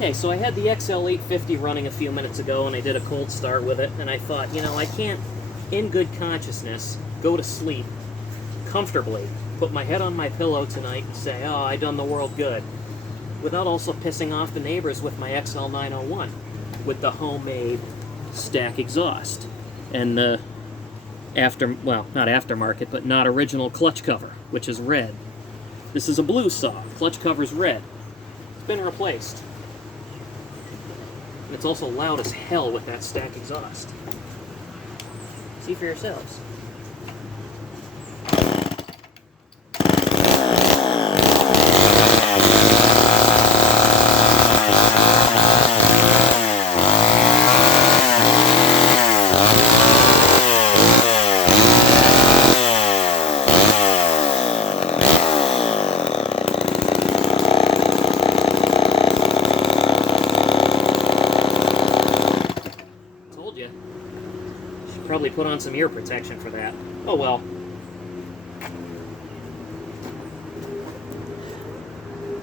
Okay, so I had the XL-850 running a few minutes ago, and I did a cold start with it, and I thought, you know, I can't, in good consciousness, go to sleep comfortably, put my head on my pillow tonight and say, oh, I done the world good, without also pissing off the neighbors with my XL-901, with the homemade stack exhaust, and the well, not aftermarket, but not original clutch cover, which is red. This is a blue saw, clutch cover's red. It's been replaced. And it's also loud as hell with that stack exhaust. See for yourselves. Told you. Should probably put on some ear protection for that. Oh well.